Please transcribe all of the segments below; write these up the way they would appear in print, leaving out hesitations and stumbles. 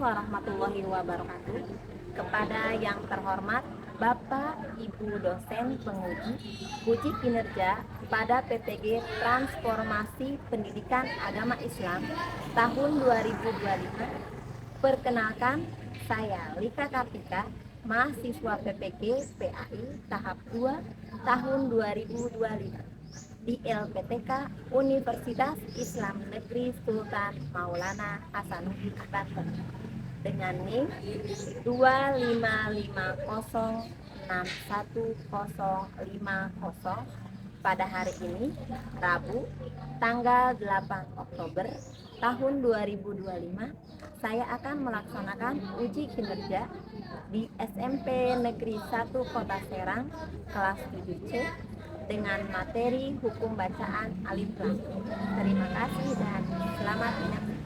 warahmatullahi wabarakatuh. Kepada yang terhormat Bapak Ibu dosen penguji uji kinerja pada PTG Transformasi Pendidikan Agama Islam tahun 2025. Perkenalkan, saya Lika Kartika, mahasiswa PPG PAI tahap 2 tahun 2025 di LPTK Universitas Islam Negeri Sultan Maulana Hasanuddin Banten dengan NIM 255061050 pada hari ini Rabu tanggal 8 Oktober tahun 2025. Saya akan melaksanakan uji kinerja di SMP Negeri 1 Kota Serang kelas 7C dengan materi hukum bacaan alif lam. Terima kasih dan selamat menyaksikan.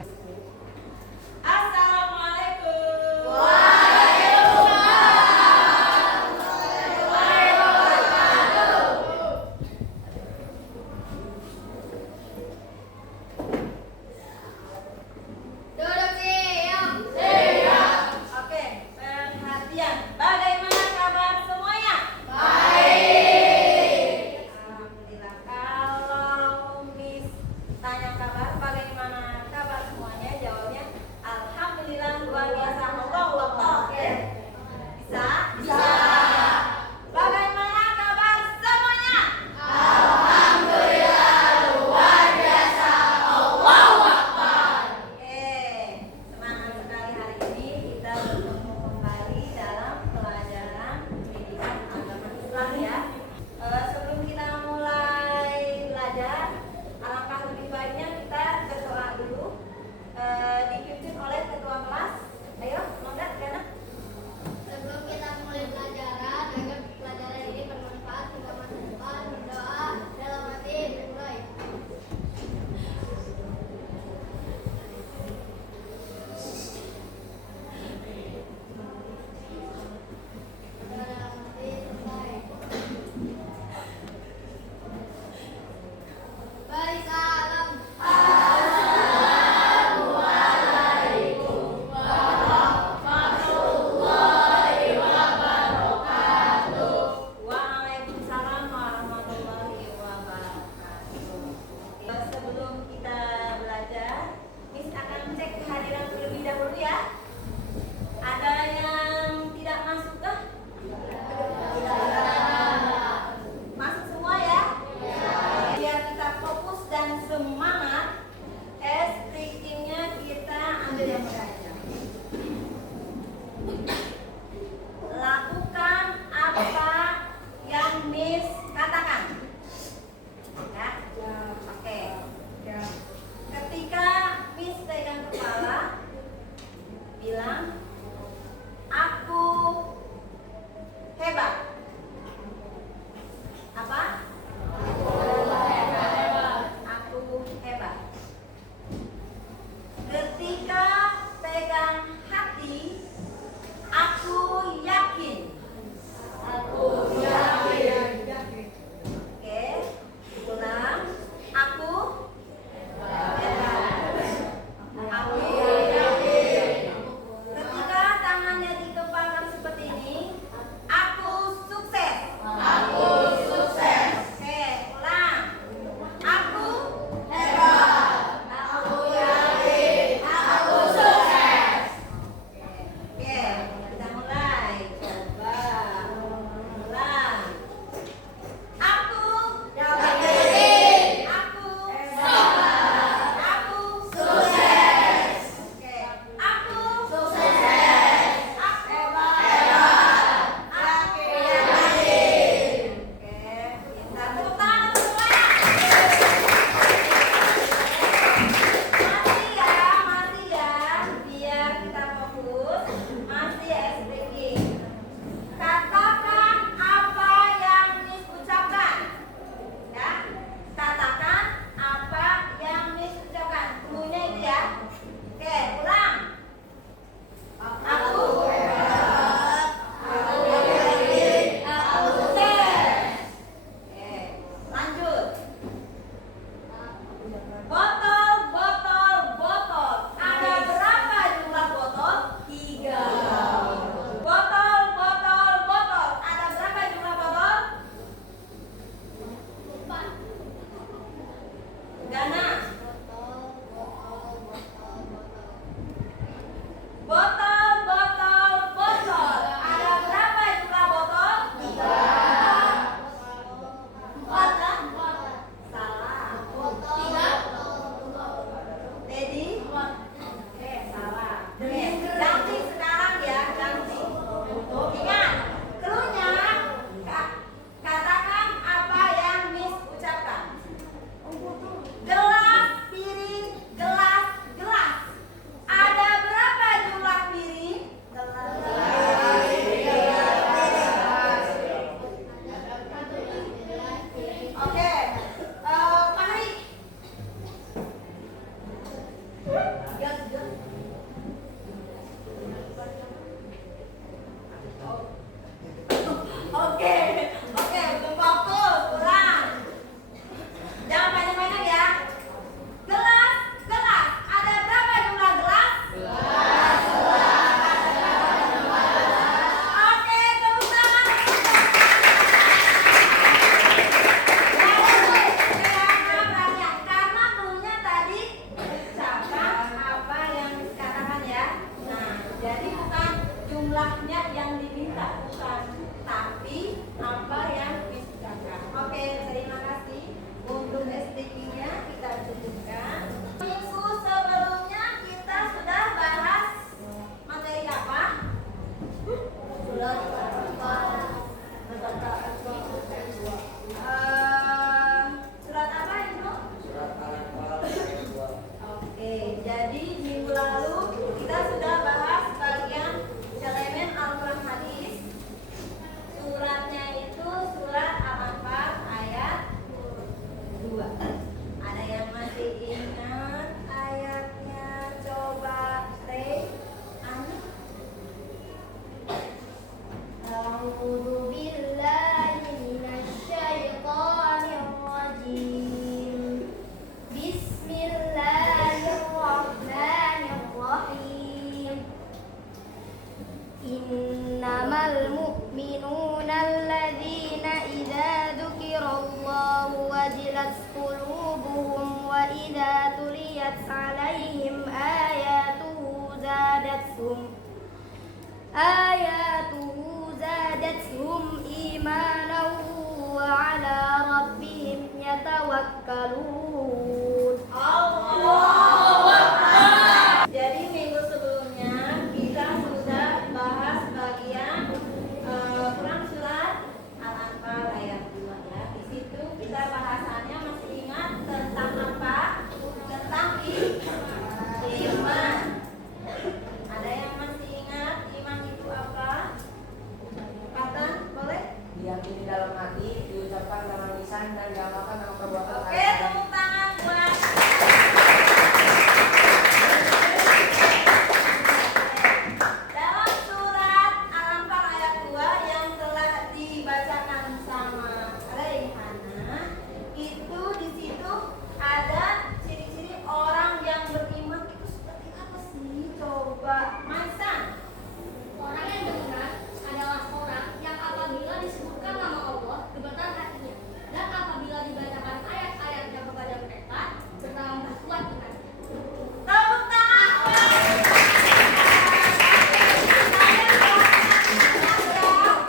Oke, belum fokus, kurang. Jangan banyak-banyak ya. Gelas, ada berapa jumlah gelas? Oke, tepuk tangan. Karena dulunya tadi ucapan apa yang dikatakan ya. Nah, jadi bukan jumlahnya yang diminta, bukan, tapi apa yang dikatakan. Oke, terima kasih. Untuk SDG-nya kita cukupkan. Minggu sebelumnya kita sudah bahas materi apa? Surat apa itu? Oke, jadi minggu lalu kita sudah bahas bagian elemen Al-Quran hadis. Suratnya itu surat Al-Anfal ayat 2. Ada yang masih ingat ayatnya? Coba Rey, Ani. A'udzu billahi minasyaitonir rajim. Bismillahirrahmanirrahim. Innamal mu'minuna alladzina idza dzukirallahu wajilat qulubuhum wa idza tuliyat 'alaihim ayatuhu zadathum imanan wa 'ala rabbihim yatawakkalun. Jadi minggu sebelumnya kita sudah bahas bagian Quran surat Al-Anfal ayat 2 ya. Di situ kita bahasannya masih ingat tentang apa? Tentang iman. Ada yang masih ingat iman itu apa? Kata boleh? Diyakini dalam hati, diucapkan dengan lisan dan diamalkan dengan perbuatan. Oke, tepuk tangan buat dalam surat Al-Anfal ayat 2 yang telah dibacakan sama Reihana. Itu di situ ada ciri-ciri orang yang beriman itu seperti apa sih? Coba Maisan. Orang yang beriman adalah orang yang apabila disebutkan nama Allah gemetar hatinya, dan apabila dibacakan ayat-ayatnya kepada mereka bertambah kuat imannya. Tepuk tangan buat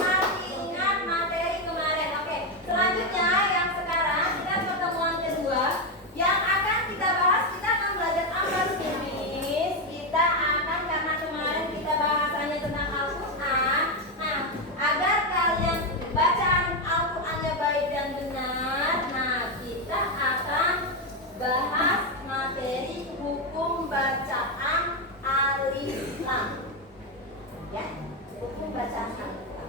masih ingat materi kemarin. Oke, selanjutnya yang sekarang kita pertemuan kedua yang akan kita bahas. Kita akan belajar apa sih, Miss? Kita akan, karena kemarin kita bahasannya tentang Al-Quran. Nah, agar kalian bacaan Al-Qurannya baik dan benar, nah kita akan bahas materi hukum bacaan alif lam. Ya, hukum bacaan alif lam.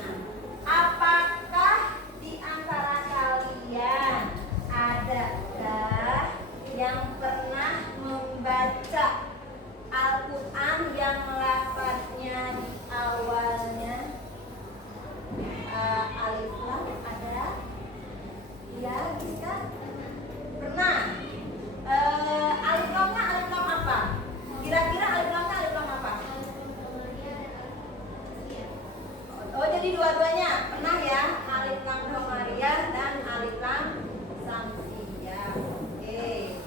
Nah, apakah di antara kalian adakah yang pernah membaca Al-Quran yang lafadznya di awalnya alif lam? Ada? Ya, bisa? Pernah? Alif lamnya alif lam apa? Kira-kira alif lamnya alif lam apa? Oh, jadi dua-duanya pernah ya? Alif lam Qamariyah dan alif lam Samsiyah. Oke.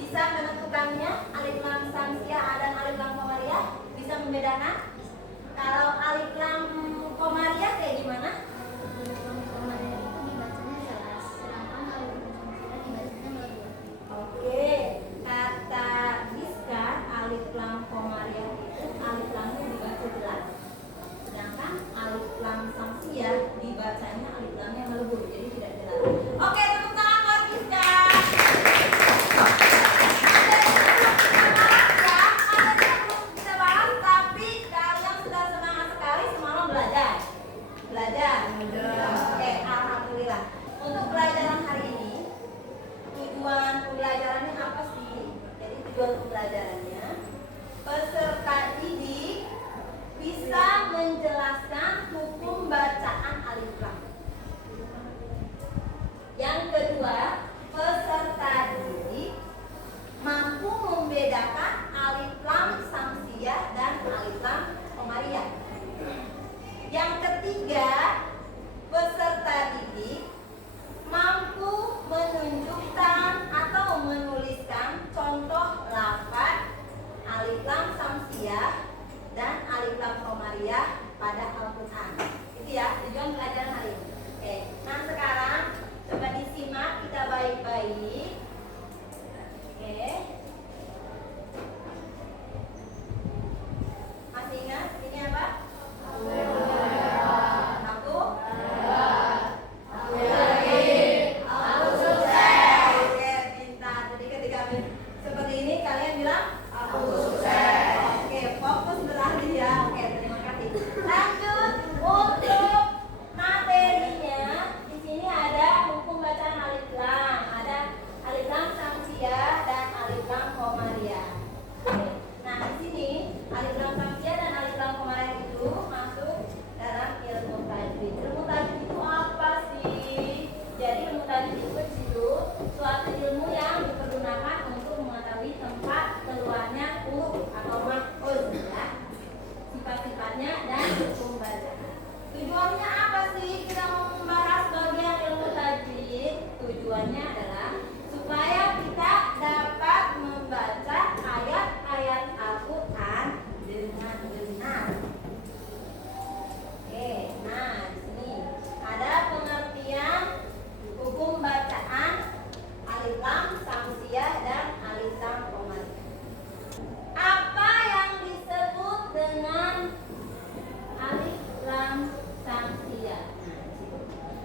Bisa menentukannya alif lam Samsiyah dan alif lam Qamariyah? Bisa membedakan? Kalau alif lam Qamariyah kayak gimana? Oke, kata Giska, alif lam Qamariyah itu alif lamnya dibaca jelas, sedangkan alif lam Samsiyah dibacanya alif lamnya melebur, jadi tidak jelas. Oke, tepuk tangan buat Giska. Kita bahas, tapi kalian sudah semangat sekali semalam belajar. alif lam samsiah dan alif lam qamariyah. Apa yang disebut dengan alif lam samsiah?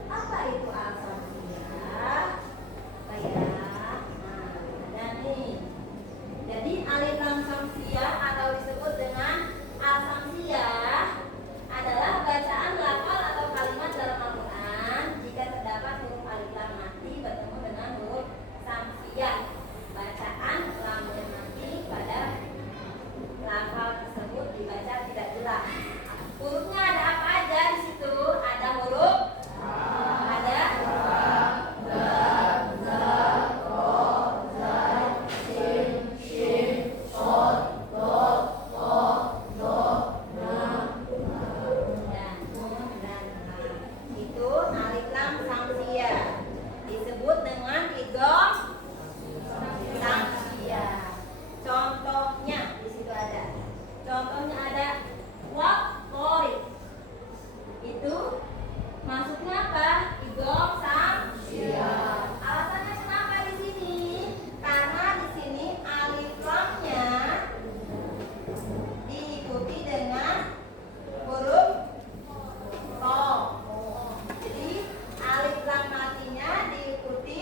Apa itu al samsiah? Apa ya? Nah, ada nih. Jadi alif lam samsiah atau disebut dengan al samsiah adalah bacaan lafal atau kalimat dalam Al-Quran jika terdapat huruf alif lam mati bertemu dengan huruf samsiah. Bacaan lam yang mati pada lafal tersebut dibaca tidak jelas. Hurufnya ada apa aja di situ? Ada huruf ada itu alif lam samsiah disebut dengan idgham samsiah. Contohnya di situ ada. Contohnya ada waqori. Itu maksudnya apa? Idgham samsiah. Alasannya kenapa di sini? Karena di sini alif lamnya diikuti dengan huruf to. Jadi alif lam matinya diikuti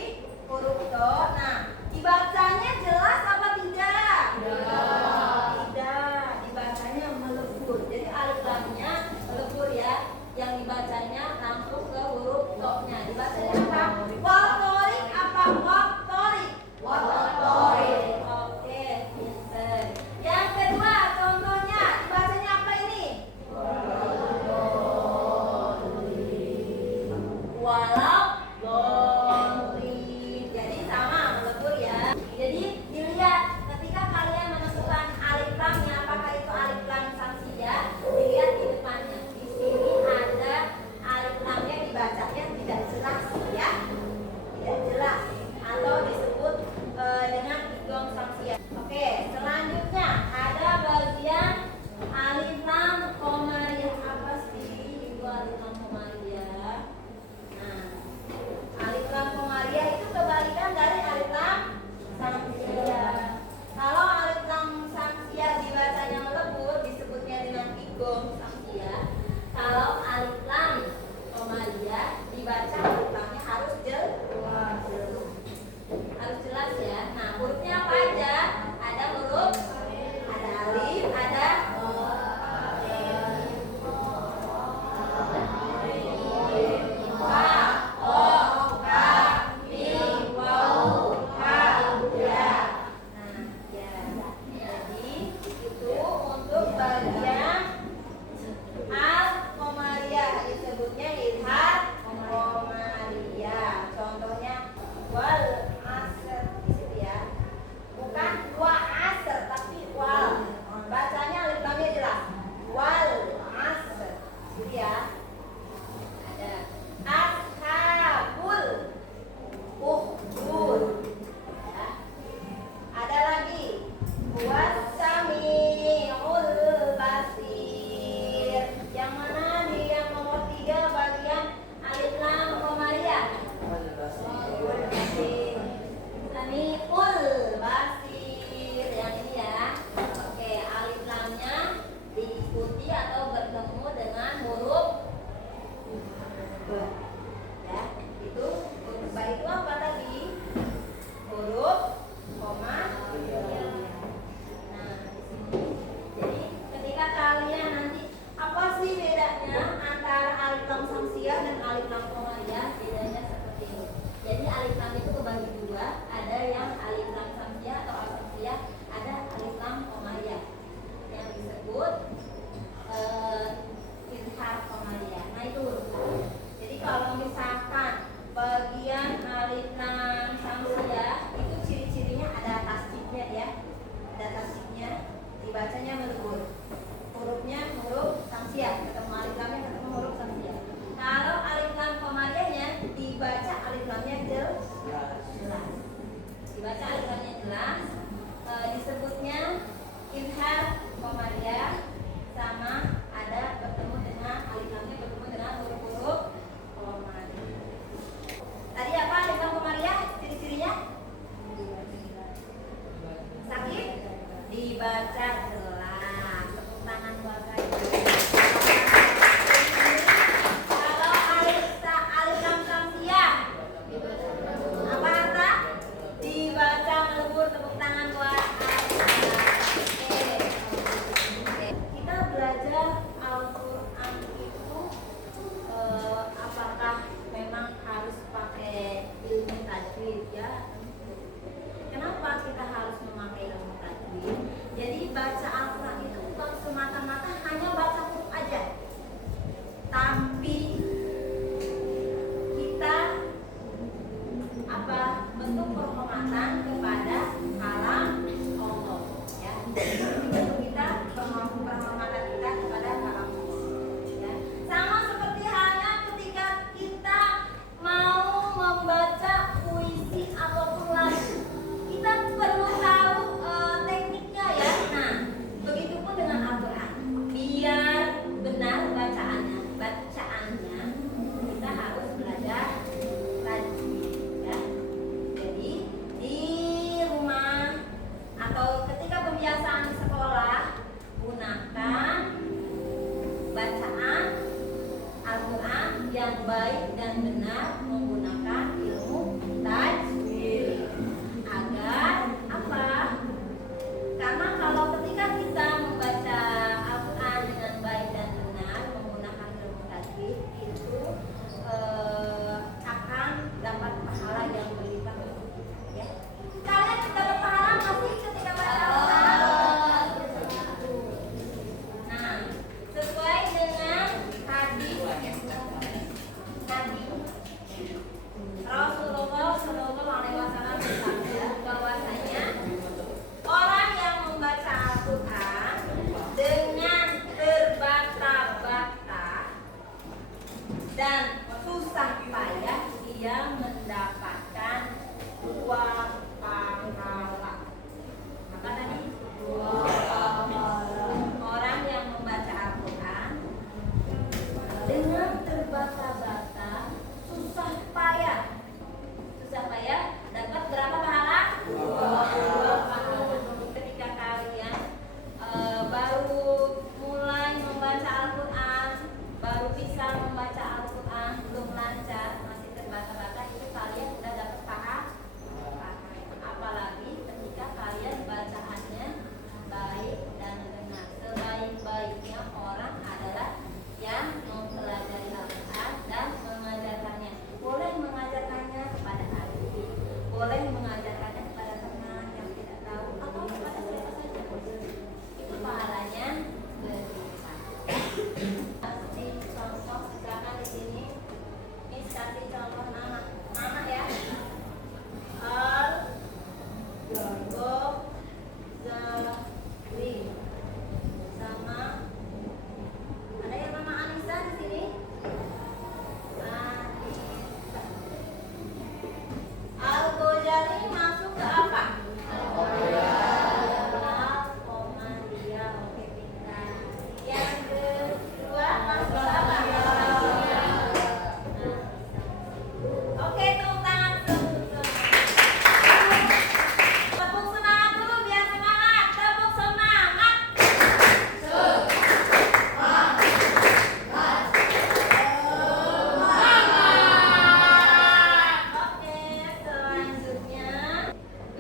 huruf to. Nah, dibacanya jelas apa tidak? Tidak. Dibacanya melebur. Jadi alif lamnya melebur ya. Yang dibacanya langsung ke huruf to-nya. Dibacanya apa? Waqtorik apa? Waqtorik. Waqtorik. Oke, pinter. Yang kedua contohnya dibacanya apa ini? Walau dolin. Jadi sama melebur ya. Jadi dilihat ketika kalian menentukan alif lamnya apakah itu alif lam samsiah, dilihat di depannya. Di sini ada alif lamnya dibacanya tidak jelas ya. Tidak jelas atau disebut dengan idgham samsiah. Oke, selanjutnya ada bagian alif lam qamariyah. Apa sih itu alif lam qamariyah? Nah, alif lam qamariyah itu kebalikan dari alif lam samsiah. Kalau alif lam samsiah dibacanya melebur disebutnya dengan idgham samsiah. Kalau alif lam qamariyah dibaca alif lamnya harus jelas. Harus jelas ya. Nah, hurufnya apa aja? Ada huruf, ada alif, ada dibacanya melebur. Hurufnya huruf samsiah, ketemu alif lamnya ketemu huruf samsiah. Kalau alif lam qamariyahnya dibaca alif lamnya jelas. Dibaca alif lamnya jelas, disebutnya izhar qamariyah, sama ada bertemu dengan alif lamnya bertemu dengan huruf-huruf qamariyah. Tadi apa alif lam qamariyah? Ciri-cirinya?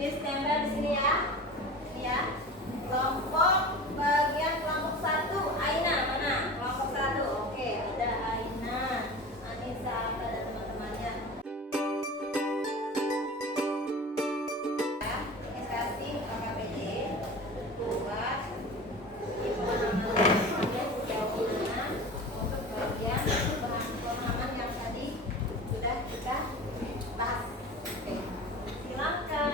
Miss tempel di sini ya. Ini ya. Kelompok bagian kelompok 1, Aina mana? Kelompok 1. Oke, ada Aina, Anissa, ada teman-temannya. Ya, ini kasih KKPD, tugas, pemahaman bagian sejauh mana untuk bagian pemahaman yang tadi sudah kita bahas. Oke, silakan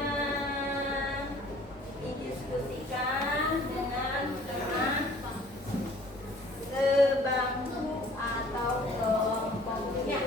didiskusikan dengan teman sebangku atau kelompoknya.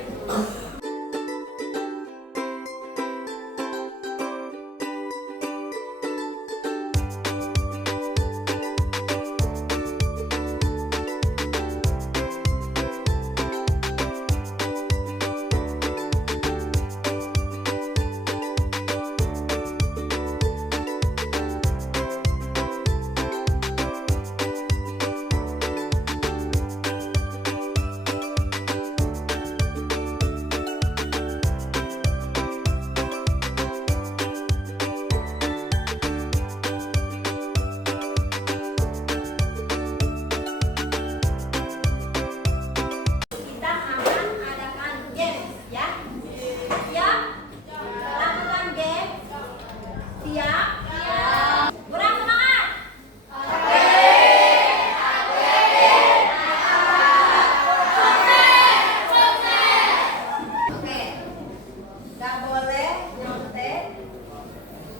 Kita akan adakan games ya. Siap? Lakukan game. Siap? Kurang semangat. Oke. Gak boleh nyontek.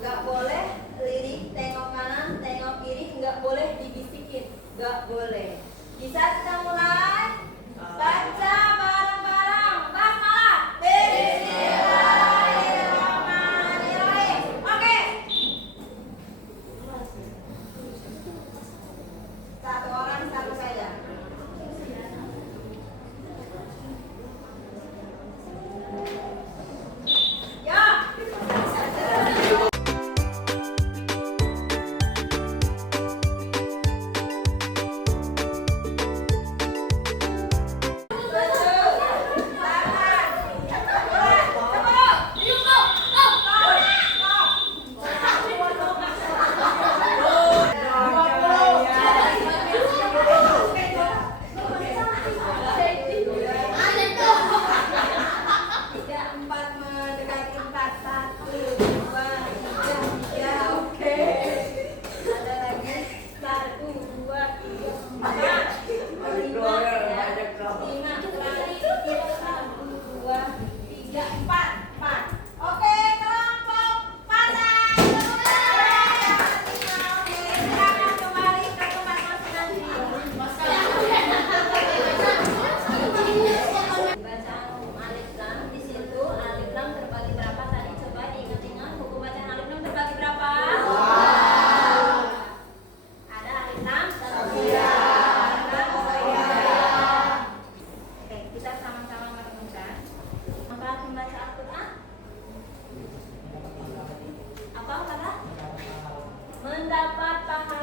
Gak boleh lirik, tengok kanan, tengok kiri, gak boleh dibisikin. Gak boleh. Bisa kita mulai? Baca bareng-bareng basmalah. Bismillahirrahmanirrahim. Oke. Satu orang satu saja. Ya. Tiga, empat mendekati empat. 1, 2, 3, oke. Ada lagi 1, 2, 3, 4, 5 ya. 5 kali 1, 2, 3, 4. Oke, kelompok pasang. Oke, silakan kembali ke tempat masing-masing. Bacaan hukum alif lam di situ alif lam terbagi berapa tadi, coba diingat-ingat hukum bacaan alif lam terbagi berapa? Ada alif lam Oke, kita sama-sama merenungkan. Apa membaca Al-Quran? Apa kata? Mendapat pahala